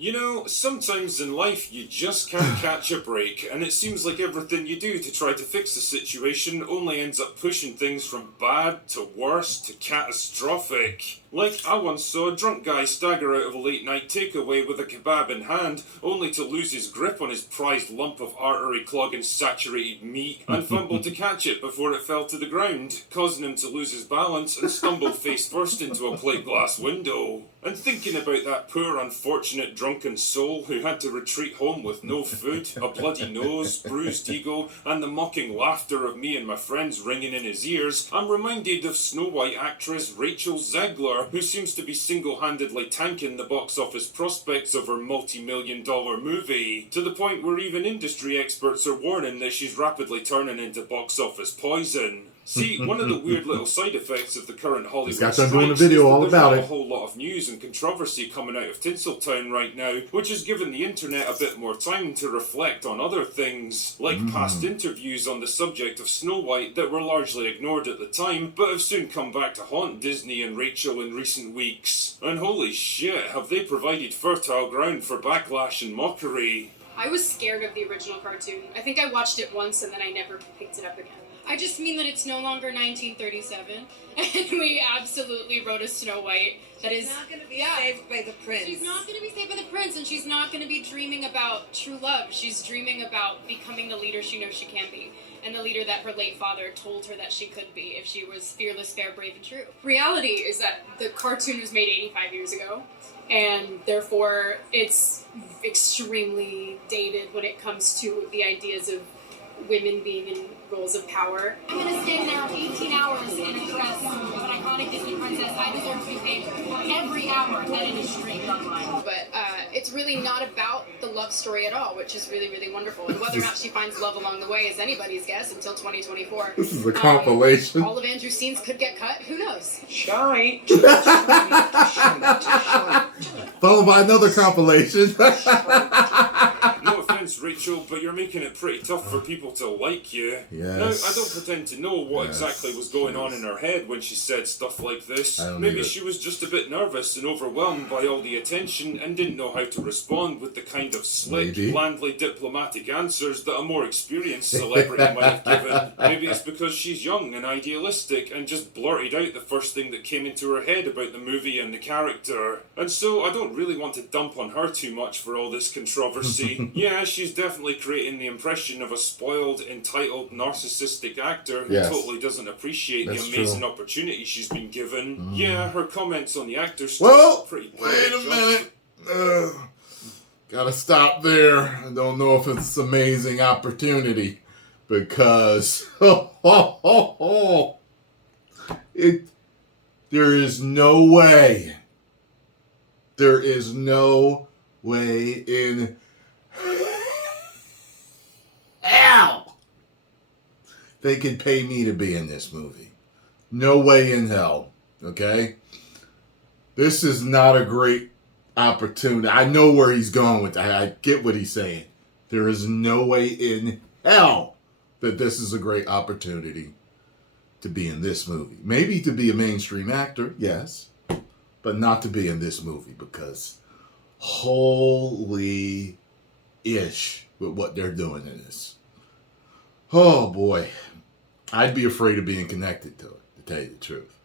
You know, sometimes in life you just can't catch a break, and it seems like everything you do to try to fix the situation only ends up pushing things from bad to worse to catastrophic. Like, I once saw a drunk guy stagger out of a late night takeaway with a kebab in hand, only to lose his grip on his prized lump of artery-clogging saturated meat, and fumble to catch it before it fell to the ground, causing him to lose his balance and stumble face first into a plate glass window. And thinking about that poor unfortunate drunken soul who had to retreat home with no food, a bloody nose, bruised ego, and the mocking laughter of me and my friends ringing in his ears, I'm reminded of Snow White actress Rachel Zegler, who seems to be single-handedly tanking the box office prospects of her multi-million-dollar movie, to the point where even industry experts are warning that she's rapidly turning into box office poison. See, one of the weird little side effects of the current Hollywood strikes is that there's not a whole lot of news and controversy coming out of Tinseltown right now, which has given the internet a bit more time to reflect on other things, like past interviews on the subject of Snow White that were largely ignored at the time, but have soon come back to haunt Disney and Rachel in recent weeks. And holy shit, have they provided fertile ground for backlash and mockery. I was scared of the original cartoon. I think I watched it once and then I never picked it up again. I just mean that it's no longer 1937, and we absolutely wrote a Snow White that is not going to be saved by the prince. She's not going to be saved by the prince, and she's not going to be dreaming about true love. She's dreaming about becoming the leader she knows she can be, and the leader that her late father told her that she could be if she was fearless, fair, brave, and true. Reality is that the cartoon was made 85 years ago, and therefore it's extremely dated when it comes to the ideas of women being in roles of power. I'm gonna stand there 18 hours in a dress of an iconic Disney princess. I deserve to be paid for every hour that it is streamed online. But it's really not about the love story at all, which is really, really wonderful. And whether or not she finds love along the way is anybody's guess until 2024. This is a compilation. All of Andrew's scenes could get cut. Who knows? Shy. Followed by another compilation. No offense, Rachel, but you're making it pretty tough for people to like you. Yes. Now, I don't pretend to know what exactly was going on in her head when she said stuff like this. Maybe she was just a bit nervous and overwhelmed by all the attention and didn't know how to respond with the kind of slick, blandly diplomatic answers that a more experienced celebrity might have given. Maybe it's because she's young and idealistic and just blurted out the first thing that came into her head about the movie and the character. And so I don't really want to dump on her too much for all this controversy. Yeah, she's definitely creating the impression of a spoiled, entitled, narcissistic actor who totally doesn't appreciate the amazing opportunity she's been given. Yeah, her comments on the actor's well, pretty wait a minute. Gotta stop there. I don't know if it's an amazing opportunity because there is no way. There is no way in hell they could pay me to be in this movie. No way in hell. Okay? This is not a great opportunity. I know where he's going with that. I get what he's saying. There is no way in hell that this is a great opportunity to be in this movie. Maybe to be a mainstream actor, yes, but not to be in this movie because holy ish with what they're doing in this. Oh boy. I'd be afraid of being connected to it, to tell you the truth.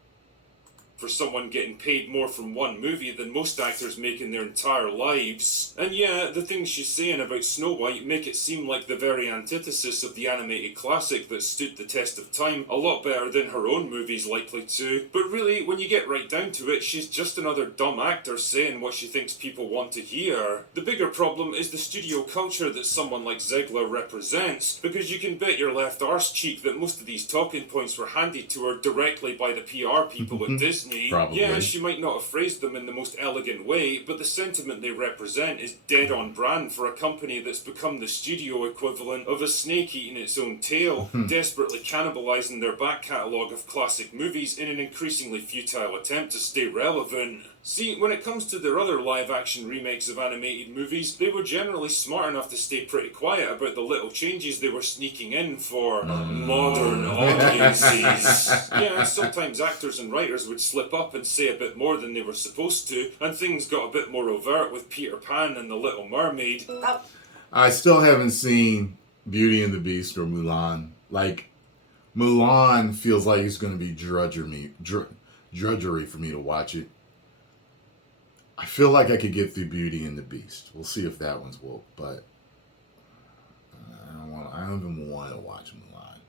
For someone getting paid more from one movie than most actors make in their entire lives. And yeah, the things she's saying about Snow White make it seem like the very antithesis of the animated classic that stood the test of time, a lot better than her own movie's likely to. But really, when you get right down to it, she's just another dumb actor saying what she thinks people want to hear. The bigger problem is the studio culture that someone like Zegler represents, because you can bet your left arse cheek that most of these talking points were handed to her directly by the PR people at Disney. Probably. Yeah, she might not have phrased them in the most elegant way, but the sentiment they represent is dead on brand for a company that's become the studio equivalent of a snake eating its own tail, desperately cannibalizing their back catalogue of classic movies in an increasingly futile attempt to stay relevant. See, when it comes to their other live-action remakes of animated movies, they were generally smart enough to stay pretty quiet about the little changes they were sneaking in for modern audiences. Yeah, sometimes actors and writers would slip up and say a bit more than they were supposed to, and things got a bit more overt with Peter Pan and the Little Mermaid. I still haven't seen Beauty and the Beast or Mulan. Like, Mulan feels like it's going to be drudgery for me to watch it. I feel like I could get through Beauty and the Beast. We'll see if that one's woke, but I don't even want to watch Mulan.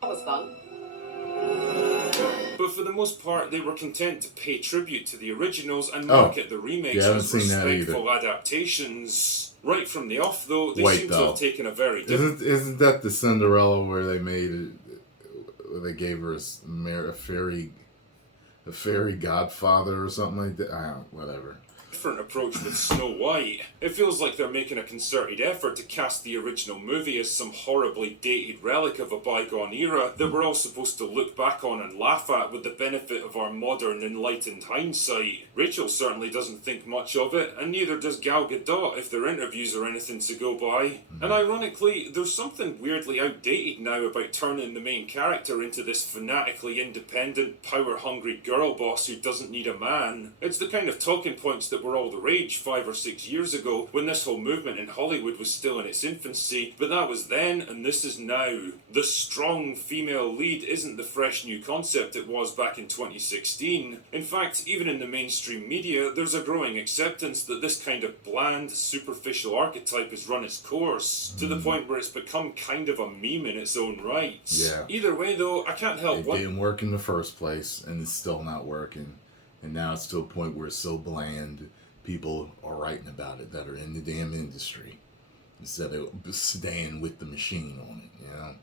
That was fun. But for the most part, they were content to pay tribute to the originals and market the remakes as respectful adaptations. Right from the off, though, they seem to have taken a very different... Isn't that the Cinderella where they made it, where they gave her a fairy godfather or something like that? I don't know, whatever. Different approach with Snow White. It feels like they're making a concerted effort to cast the original movie as some horribly dated relic of a bygone era that we're all supposed to look back on and laugh at with the benefit of our modern enlightened hindsight. Rachel certainly doesn't think much of it, and neither does Gal Gadot if their interviews are anything to go by. And ironically, there's something weirdly outdated now about turning the main character into this fanatically independent, power-hungry girl boss who doesn't need a man. It's the kind of talking points that were all the rage 5 or 6 years ago when this whole movement in Hollywood was still in its infancy, but that was then and this is now. The strong female lead isn't the fresh new concept it was back in 2016. In fact, even in the mainstream media, there's a growing acceptance that this kind of bland, superficial archetype has run its course, to the point where it's become kind of a meme in its own right. Yeah. Either way though, I can't help It didn't work in the first place, and it's still not working. And now it's to a point where it's so bland, people are writing about it that are in the damn industry instead of staying with the machine on it, you know?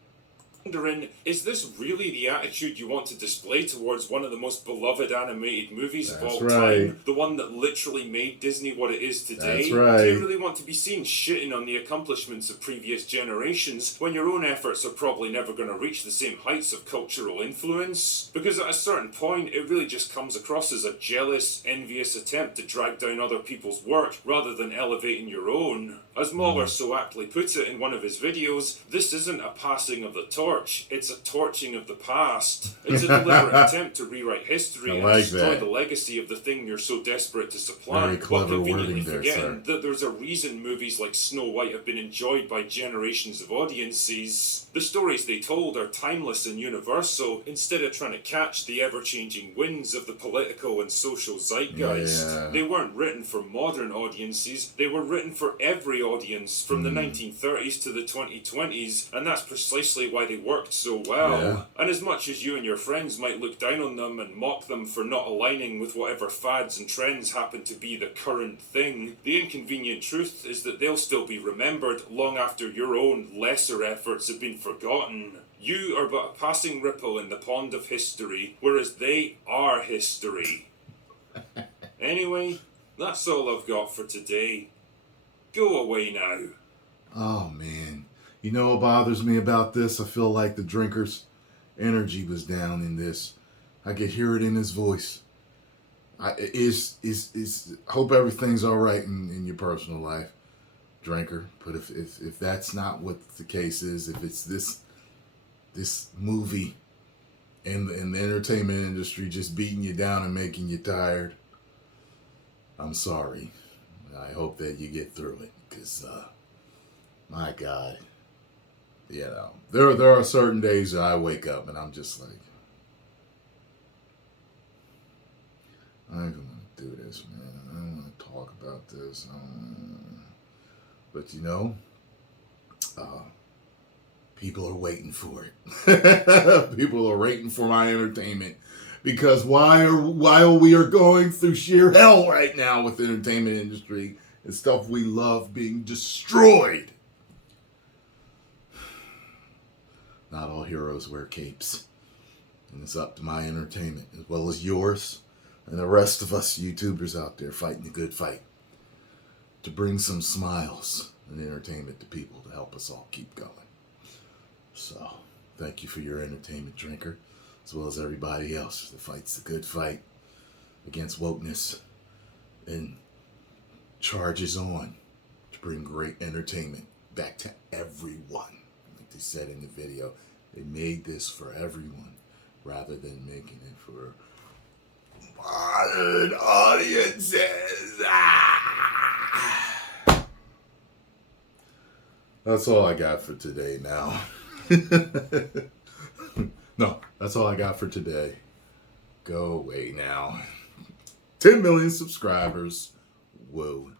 Wondering, is this really the attitude you want to display towards one of the most beloved animated movies of all time? The one that literally made Disney what it is today? That's right. Do you really want to be seen shitting on the accomplishments of previous generations when your own efforts are probably never going to reach the same heights of cultural influence? Because at a certain point, it really just comes across as a jealous, envious attempt to drag down other people's work rather than elevating your own. As Mahler so aptly put it in one of his videos, this isn't a passing of the torch. It's a torching of the past. It's a deliberate attempt to rewrite history and destroy the legacy of the thing you're so desperate to supplant. Very clever wording there, forgetting that there's a reason movies like Snow White have been enjoyed by generations of audiences. The stories they told are timeless and universal, instead of trying to catch the ever-changing winds of the political and social zeitgeist. Yeah. They weren't written for modern audiences, they were written for every audience, from the 1930s to the 2020s, and that's precisely why they worked so well. Yeah. And as much as you and your friends might look down on them and mock them for not aligning with whatever fads and trends happen to be the current thing, the inconvenient truth is that they'll still be remembered long after your own lesser efforts have been forgotten. You are but a passing ripple in the pond of history, whereas they are history. Anyway, that's all I've got for today. Go away now. Oh, man. You know what bothers me about this? I feel like the drinker's energy was down in this. I could hear it in his voice. I hope everything's all right in your personal life, drinker. But if that's not what the case is, if it's this movie and the entertainment industry just beating you down and making you tired, I'm sorry. I hope that you get through it, because my God, you know, there are certain days that I wake up and I'm just like, I don't want to do this, man. I don't want to talk about this. But you know, people are waiting for it. People are waiting for my entertainment. Because while we are going through sheer hell right now with the entertainment industry and stuff we love being destroyed, not all heroes wear capes. And it's up to my entertainment, as well as yours and the rest of us YouTubers out there fighting the good fight, to bring some smiles and entertainment to people to help us all keep going. So, thank you for your entertainment, drinker, as well as everybody else that fights the good fight against wokeness and charges on to bring great entertainment back to everyone. Like they said in the video, they made this for everyone rather than making it for modern audiences. That's all I got for today now. No, that's all I got for today. Go away now. 10 million subscribers. Whoa.